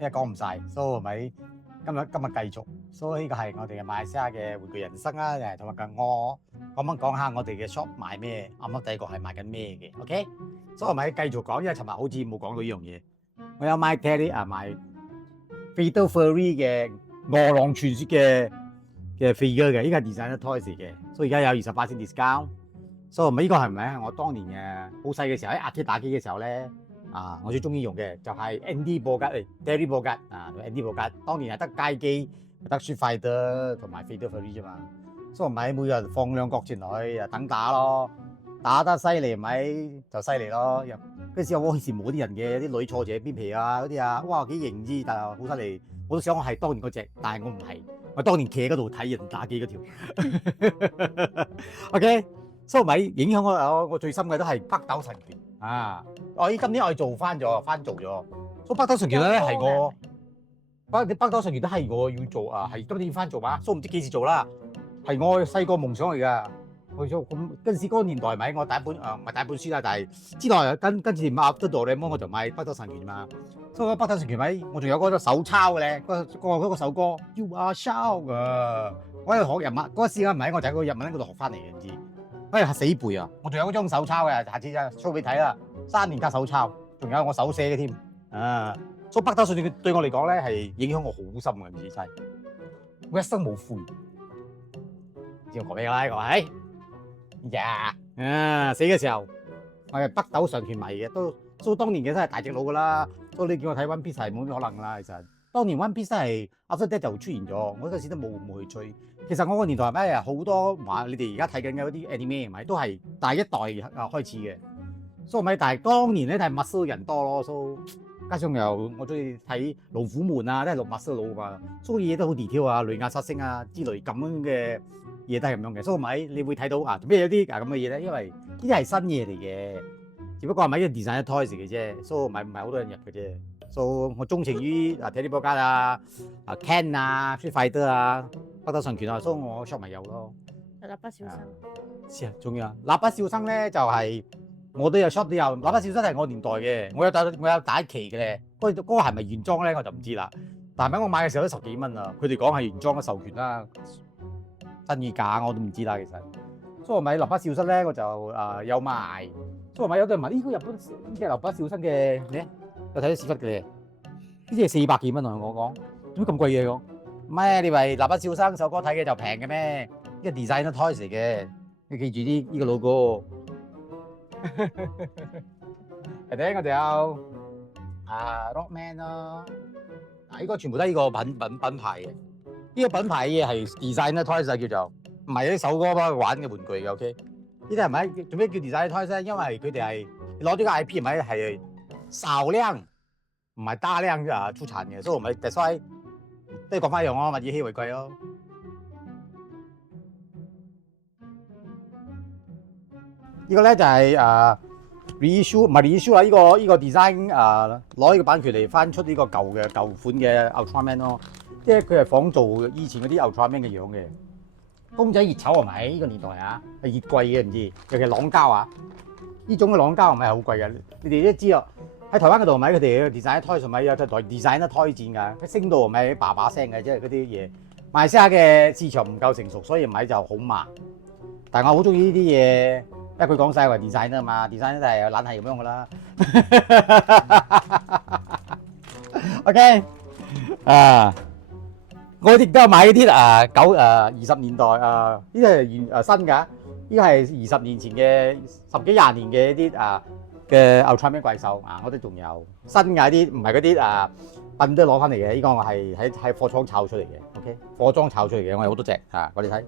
因為講唔晒，所以咪今日繼續，所以呢個係我哋嘅馬來西亞嘅玩具人生啦，誒同埋我講下我哋嘅 shop 賣咩，啱啱第一個係賣緊咩嘅，OK？所以我咪繼續講，因為尋日好似冇講到呢樣嘢，我有賣 Teddy 賣 Fatal Fury 嘅餓狼傳說嘅 figure 嘅，依個係 designer toys 嚟嘅，所以而家有28% discount。所以咪呢個係咪我當年嘅好細嘅時候喺阿 K 打機嘅時候咧？我最中意用嘅就係 Andy Bogard、Terry Bogard 同 Andy Bogard， 當年係得街機、得 Street Fighter 同埋 Fatal Fury 啫嘛。所以咪每日放兩角錢落去，等打咯，打得犀利咪就犀利咯。嗰時我好羨慕啲人嘅，啲女坐住邊皮啊嗰啲啊，哇幾型之，但係好犀利。我都想我係當年嗰隻，但係我唔係，我當年企喺嗰度睇人打機嗰條。OK。所以咪影響我最深嘅都係北斗神拳啊！今年我做翻做咗。所以北斗神拳咧係我北斗神拳都係我要做啊，係今年要翻做嘛，所以唔知幾時做啦。係我細個夢想嚟㗎。咁嗰陣時嗰個年代咪我第一本唔係第一本書啦，但係之內跟住買得到咧，我就買北斗神拳嘛。所以北斗神拳咪我仲有嗰個手抄嘅咧，嗰個首歌 You Are Shout 㗎。我喺度學日文嗰時咧，唔係我就喺個日文嗰度學翻嚟嘅，唔知。死背啊！我仲有嗰張手抄嘅，下次就 show 俾你睇啦。3年加手抄，仲有我手寫嘅添。所以北斗神拳對我嚟講咧係影響我好深嘅，唔知真係。我一生冇悔。知我講咩啦？呢個係死嘅時候，我係北斗神拳迷嘅，都當年嘅真係大隻佬噶啦。所以你叫我睇 One Piece 係冇咩可能啦，其實。當年 One Piece 係 After That 就出現咗，我嗰陣時都冇去追。其實我個年代係咩好多話，你哋而家睇緊嘅嗰啲 anime 咪都係第一代開始嘅。所以咪但係當年咧係 muscle 人多咯，所以加上又我中意睇龍虎門啊，都係muscle 佬嘛，所以嘢都好 detail 啊，雷亞殺星啊之類咁樣嘅嘢都係咁樣嘅。所以咪你會睇到做咩有啲咁嘅嘢咧？因為呢啲係新嘢嚟嘅，只不過係咪一個 design toys 嘅啫，所以咪唔係好多人入嘅啫。所以我鍾情於Teddy Bogard Ken Street Fighter 北斗神拳所以我 shop 咪有咯。蠟筆小新。仲有蠟筆小新咧，就係我都有 shop 都有。蠟筆小新係我年代嘅，我有打一期嘅咧。嗰個係咪原裝咧，我就唔知啦。但係我買嘅時候都10幾蚊啊。佢哋講係原裝嘅授權啦，真與假我都唔知啦。其實，所以我買蠟筆小新咧，我就有賣。所以我買有對人問：呢個日本呢隻蠟筆小新嘅咧？有睇到屎忽嘅，呢啲係400幾蚊同我講，點解咁貴嘅講？咩？你以為蠟筆小新首歌睇嘅就平嘅咩？呢個 designer toys 嚟嘅，你記住呢個 logo。係第一個就有Rockman 咯，呢個全部都係呢個品牌嘅。呢個品牌嘅嘢係 designer toys 叫做，唔係啲首歌幫佢玩嘅玩具嘅。OK，呢啲係咪做咩叫 designer toys 咧？因為佢哋係攞咗個 IP 咪係。少量唔係大量出產嘅，所以我咪所以都係講翻一樣咯，物以稀為貴咯。呢個咧就係reissue 唔係 reissue 啊！呢個 design 攞呢個版權嚟翻出呢個舊款嘅 Ultraman 咯，即係佢係仿造以前嗰啲 Ultraman 嘅樣嘅。公仔熱炒係咪？呢個年代係熱貴嘅，唔知尤其朗膠呢種嘅朗膠係咪好貴嘅？你哋都知啊。喺台灣嗰度咪佢哋嘅 design toys 咪有台 design toys 戰㗎，佢升到咪把聲嘅，即係嗰啲嘢。馬來西亞嘅市場唔夠成熟，所以咪就好慢。但係我好中意呢啲嘢，因為佢講晒話 design 啊嘛 ，design 都係懶係咁樣㗎啦。OK 我亦都有買啲20年代呢啲係新㗎，呢個係20年前嘅10幾20年嘅一啲嘅 Ultraman 怪獸我都仲有新嘅啲，唔係嗰啲笨都攞翻嚟嘅。呢個我係喺貨倉炒出嚟嘅 ，OK， 貨倉炒出嚟嘅，我有好多隻我哋睇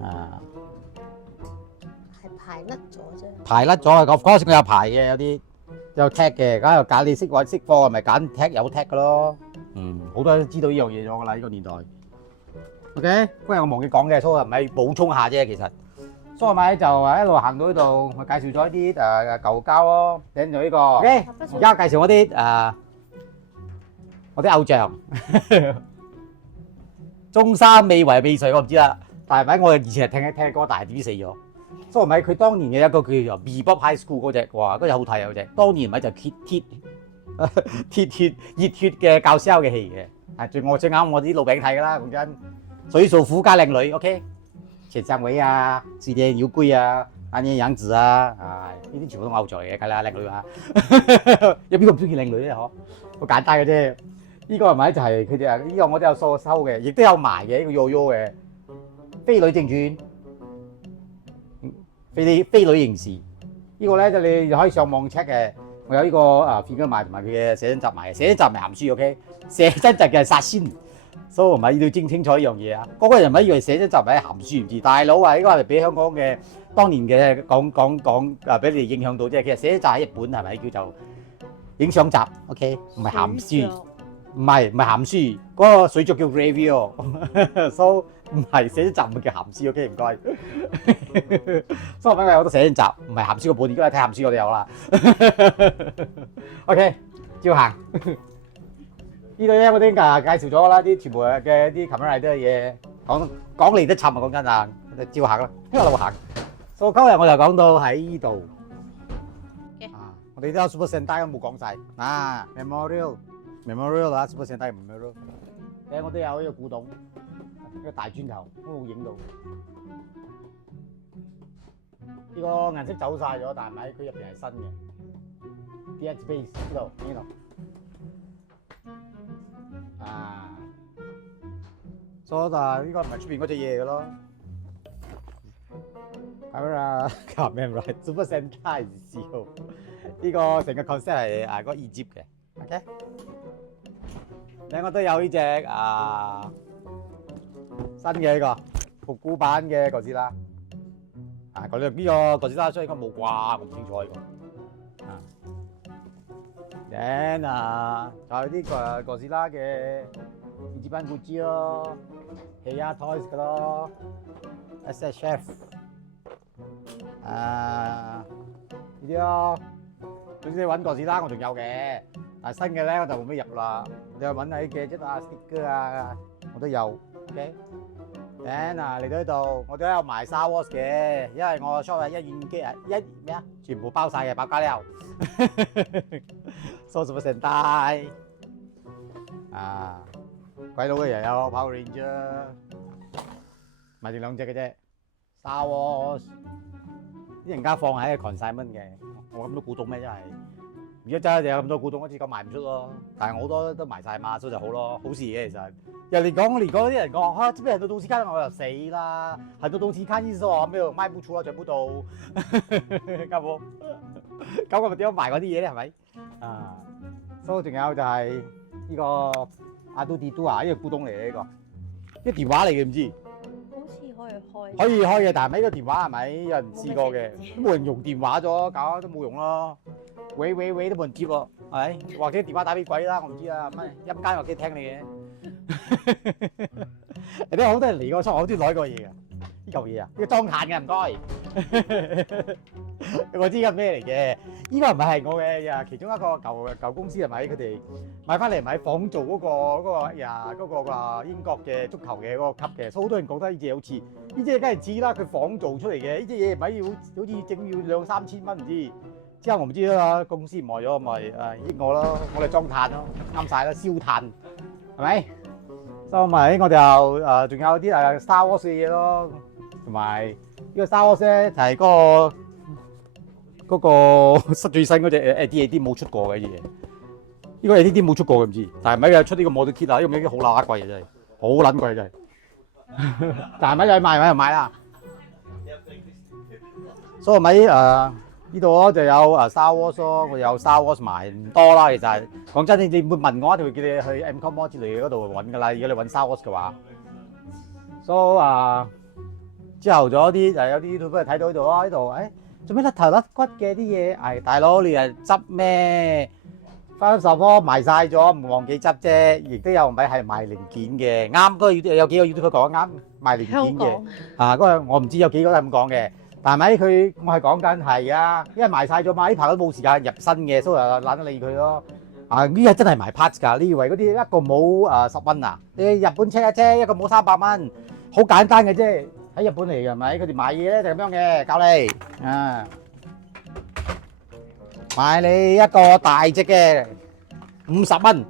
係排甩咗啫。排甩咗啊！嗰時我有排嘅，有啲有 tag 嘅，梗係揀你識貨係咪揀 tag 有 tag 嘅咯。好多人都知道呢樣嘢咗㗎啦，呢個年代。OK，嗰日我忘記講嘅，所以係咪補充下啫？其實。所以咪就一路行到呢度，我介紹咗一啲舊膠咯，整咗呢個。OK，而家介紹我啲偶像，中山美為美穗我唔知啦，但係咪我以前係聽歌，但係點知死咗。所以咪佢當年嘅一個叫做 Bebop High School 嗰隻，哇嗰隻好睇啊嗰隻。當年咪就 Kid 鐵血熱血嘅搞笑嘅戲嘅，係最啱我啲老餅睇㗎啦，講真。水手虎加靚女，OK？錢尚偉啊，是嘅妖龜啊，安妮楊子啊，呢啲全部都偶像嚟嘅，梗係啦，靚女啊！有邊個唔中意靚女咧？嗬，好簡單嘅啫。呢個係咪就係佢哋啊？呢個我都有收嘅，亦都有埋嘅呢個 YoYo 嘅《飛女正傳》。飛女刑事呢個咧就你可以上網 check 嘅，我有呢個片嘅賣同埋佢嘅寫真集賣嘅，寫真集唔係鹹書 OK， 寫真集嘅係殺仙，所以唔係要整清楚呢樣嘢啊！嗰個人咪以為寫真集係鹹書唔知，大佬啊呢個係俾香港嘅當年嘅講俾你哋影響到啫，其實寫真集喺日本係咪叫做影相集 OK， 唔係鹹書。唔係鹹書，嗰個水族叫 Gravio， 所以唔係寫真集唔叫鹹書 ，OK 唔該。所以我揾有好多寫真集，唔係鹹書個本，而家睇鹹書我哋有啦。OK， 照行。呢度咧我哋已經介紹咗啦，啲全部嘅啲 camera 都係嘢，講嚟都沉啊，講真啊，照行啦，一路行。所以今日我就講到喺呢度。我哋都有 Super Sentai 都冇講晒啊 Memorial 啦 ，Super Sentai Memorial。我都有呢個古董，一個大磚頭都冇影到。呢個顏色走晒咗，但係咪佢入邊係新嘅 ？DX Base 呢度所以呢個唔係出邊嗰隻嘢嘅咯。Camera Super Sentai 笑，呢個成個 concept 係嗰個 Egypt 嘅 ，OK。我都有呢隻新嘅呢個復古版嘅哥斯拉，呢個哥斯拉所以應該冇啩，我唔清楚呢個。就係呢個哥斯拉嘅二指版古茲咯 ，Hey Toys 嘅咯 ，SHF 呢啲咯。總之揾哥斯拉我仲有嘅。但係新嘅咧我就冇乜入啦，我哋揾下啲嘅啫sticker 我都有 ，OK。嚟到呢度，我都有賣 Star Wars 嘅，因為我 shop 係一元機全部包晒嘅，包加料。Super Sentai 鬼佬嘅又有 Power Ranger， 賣剩兩隻嘅啫 ，Star Wars 啲人家放喺 consignment 嘅，我咁多古董咩真係。而家真係有咁多古董，好似咁賣唔出咯。但係我好多都賣晒嘛，所以就好咯，好事嘅其實。人哋講啲人講嚇，這邊很多東西看，我就死啦。很多東西看意思話沒有賣不出啦，全部都，啱冇？咁我咪點樣賣嗰啲嘢咧？係咪？所以仲有就係呢個阿杜迪都呢個古董嚟嘅呢個，啲電話嚟嘅唔知。好似可以開。可以開嘅，但係咪呢個電話係咪有人試過嘅？都冇人用電話咗，搞都冇用咯。喂都冇人接喎，係咪？或者電話打俾鬼啦，我唔知啊。乜陰間或者聽你嘅。人哋好多人嚟過倉，我好中意攞個嘢嘅。呢嚿嘢啊，呢個裝炭嘅唔該。我知係咩嚟嘅？呢個唔係我嘅，其中一個舊公司係咪？佢哋買翻嚟咪仿做嗰個英國嘅足球嘅嗰個級嘅，所以好多人覺得呢隻好似，呢隻梗係似啦，佢仿做出嚟嘅。呢隻嘢咪要好似整要2-3千蚊唔知。之後我唔知啦，公司唔賣咗，咪益我咯，我哋裝炭咯，啱晒啦，燒炭係咪？收埋我哋又仲有啲Star Wars 嘅嘢咯，同埋呢個 Star Wars 咧就係嗰個最新嗰隻AD 冇出過嘅呢啲嘢，呢個AD 冇出過嘅唔知，但係咪又出呢個 model kit 啊？呢個名好乸貴啊真係，好撚貴真係，但係咪又賣啦，所以咪呢度咯就有Star Wars 咯，我有 Star Wars 賣唔多啦，其實講真，你唔會問我，一定會叫你去 MCom Mall 之類嗰度揾㗎啦。如果你揾 Star Wars 嘅話，所以之後咗啲有啲 YouTuber 睇到呢度咯，呢度做咩甩頭甩骨嘅啲嘢？大佬你係執咩？翻售科賣晒咗，唔忘記執啫。亦都有咪係賣零件嘅，啱嗰個有幾個 YouTuber 講啱賣零件嘅。嗰個我唔知有幾個都係咁講嘅。但係咪我係講緊係啊，因為賣晒咗嘛，呢排都冇時間入新嘅，所以懶得理佢咯。呢個真係賣 parts 㗎，你以為嗰啲一個冇10蚊啊？你日本 check 一 check 一個冇300蚊，好簡單嘅啫。喺日本嚟嘅係咪？佢哋買嘢咧就咁樣嘅，教你買你一個大隻嘅50蚊，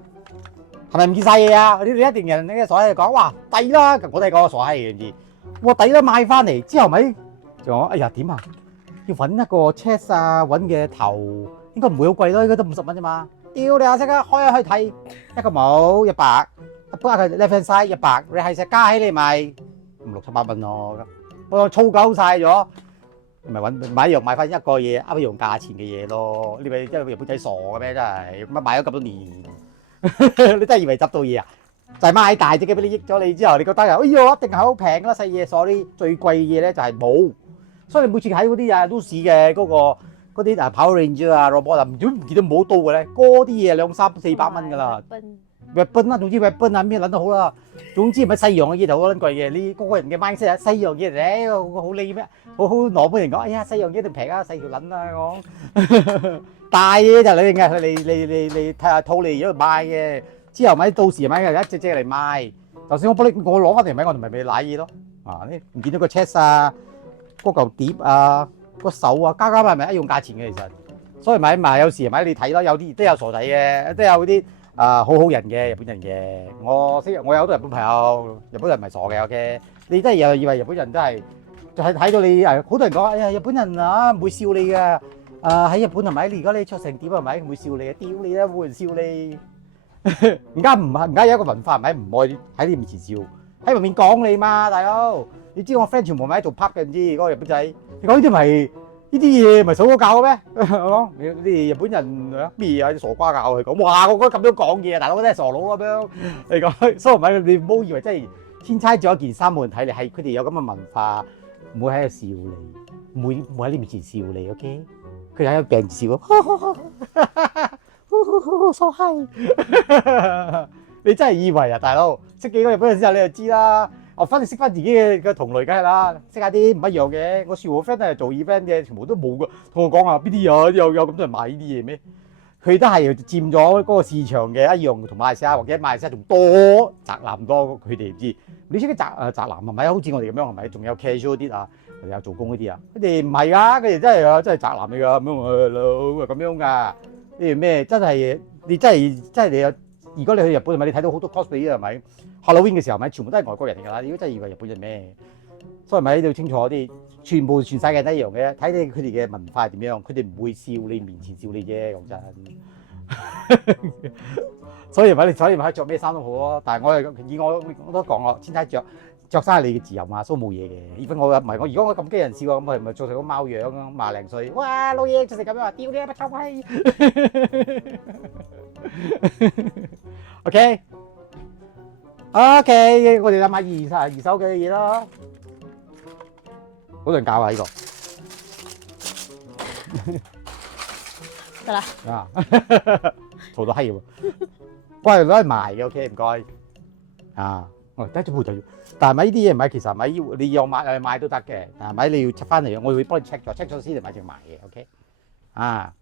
係咪唔見晒嘢啊？你一定人哋傻閪講，哇抵啦！我都係講傻閪嘅字，哇抵啦買翻嚟之後咪仲講，哎呀點啊？要揾一個 chest 啊，揾嘅頭應該唔會好貴咯，應該都50蚊啫嘛。屌你啊！即刻開開睇一個帽100，不過佢 left hand side 100，你係隻加起你咪5、6、7、8蚊咯。我粗鳩晒咗，咪揾買一樣買翻一個嘢，啱一樣價錢嘅嘢咯。你咪因為日本仔傻嘅咩？真係乜買咗咁多年，你真係以為執到嘢啊？就係買大隻嘅俾你益咗你之後，你覺得啊，哎呀一定係好平啦，細嘢所啲最貴嘅嘢咧就係冇。所以你每次睇嗰啲啊 Lucy 嘅嗰啲Power Ranger 啊 robot 啊，唔見到冇刀嘅咧，嗰啲嘢200、300、400蚊㗎啦。weapon 啦，總之 weapon 啊咩撚都好啦。總之唔係西洋嘅嘢就好撚貴嘅。你個個人嘅 mindset 啊，西洋嘢咧好理咩？好攞俾人講，哎呀西洋嘢一定平啊，細條撚啊講。大嘢就你睇下套嚟喺度賣嘅，之後咪到時咪一隻隻嚟賣。就算我攞翻嚟咪我同咪咪攋嘢咯。啊，你唔見到個 chest 啊，嗰嚿碟啊，個手啊，加埋咪一樣價錢嘅其實。所以咪有時咪你睇咯，有啲都有傻仔嘅，都有啲好好人嘅日本人嘅。我有好多日本朋友，日本人唔係傻嘅 OK。你真係又以為日本人都係就係睇到你好多人講，哎呀日本人啊唔會笑你㗎。喺日本係咪？如果你出成點係咪唔會笑你啊？屌你啦，冇人笑你。而家有一個文化係咪唔愛喺你面前笑，喺入面講你嘛，大佬。你知我 friend 全部咪喺度拍嘅，唔知嗰個日本仔。你講呢啲咪呢啲嘢咪數我教嘅咩？我講你哋日本人咩啊？啲傻瓜教佢講，哇！我覺得咁樣講嘢啊，大佬真係傻佬咁樣。你講，所以咪你唔好以為真係天差咗一件衫冇人睇你，係佢哋有咁嘅文化，唔會喺度笑你，唔會喺你面前笑你 ，OK？佢喺度病笑，傻閪！你真係以為啊，大佬識幾個日本人之後你就知啦。我反正識翻自己嘅同類梗係啦，識下啲唔一樣嘅。我笑我 friend 係做 event 嘅，全部都冇㗎。同我講啊，邊啲有咁多人買呢啲嘢咩？佢都係佔咗嗰個市場嘅一樣，同馬來西亞或者馬來西亞仲多宅男多，佢哋唔知。你識啲宅男係咪？好似我哋咁樣係咪？仲有 casual 啲啊，有做工嗰啲啊？佢哋唔係㗎，佢哋真係宅男嚟㗎，咁樣老咁樣㗎。呢啲咩真係你真係你有？如果你去日本係咪？你睇到好多 cosplay 係咪？Halloween 嘅時候咪全部都係外國人嚟㗎啦！如果真係以為日本人咩？所以咪你要清楚啲，全世界都一樣嘅，睇你佢哋嘅文化係點樣，佢哋唔會笑你面前笑你啫，講真。所以咪着咩衫都好咯，但係我都講咯，先睇着衫係你嘅自由嘛，都冇嘢嘅。如果我咁激人笑，咁我咪做成個貓樣啊，20歲，哇老嘢着成咁樣啊，屌你乜鳩閪！OK。OK，我哋就買二手嘅嘢咯。好多人教啊呢個。得啦。啊，嘈到閪喎。喂，攞嚟賣嘅 OK，唔該。啊，我得咗部就要。但係咪呢啲嘢唔係其實係咪你要買都得嘅，但係咪你要出翻嚟，我會幫你 check 咗先嚟買正賣嘅 OK。啊。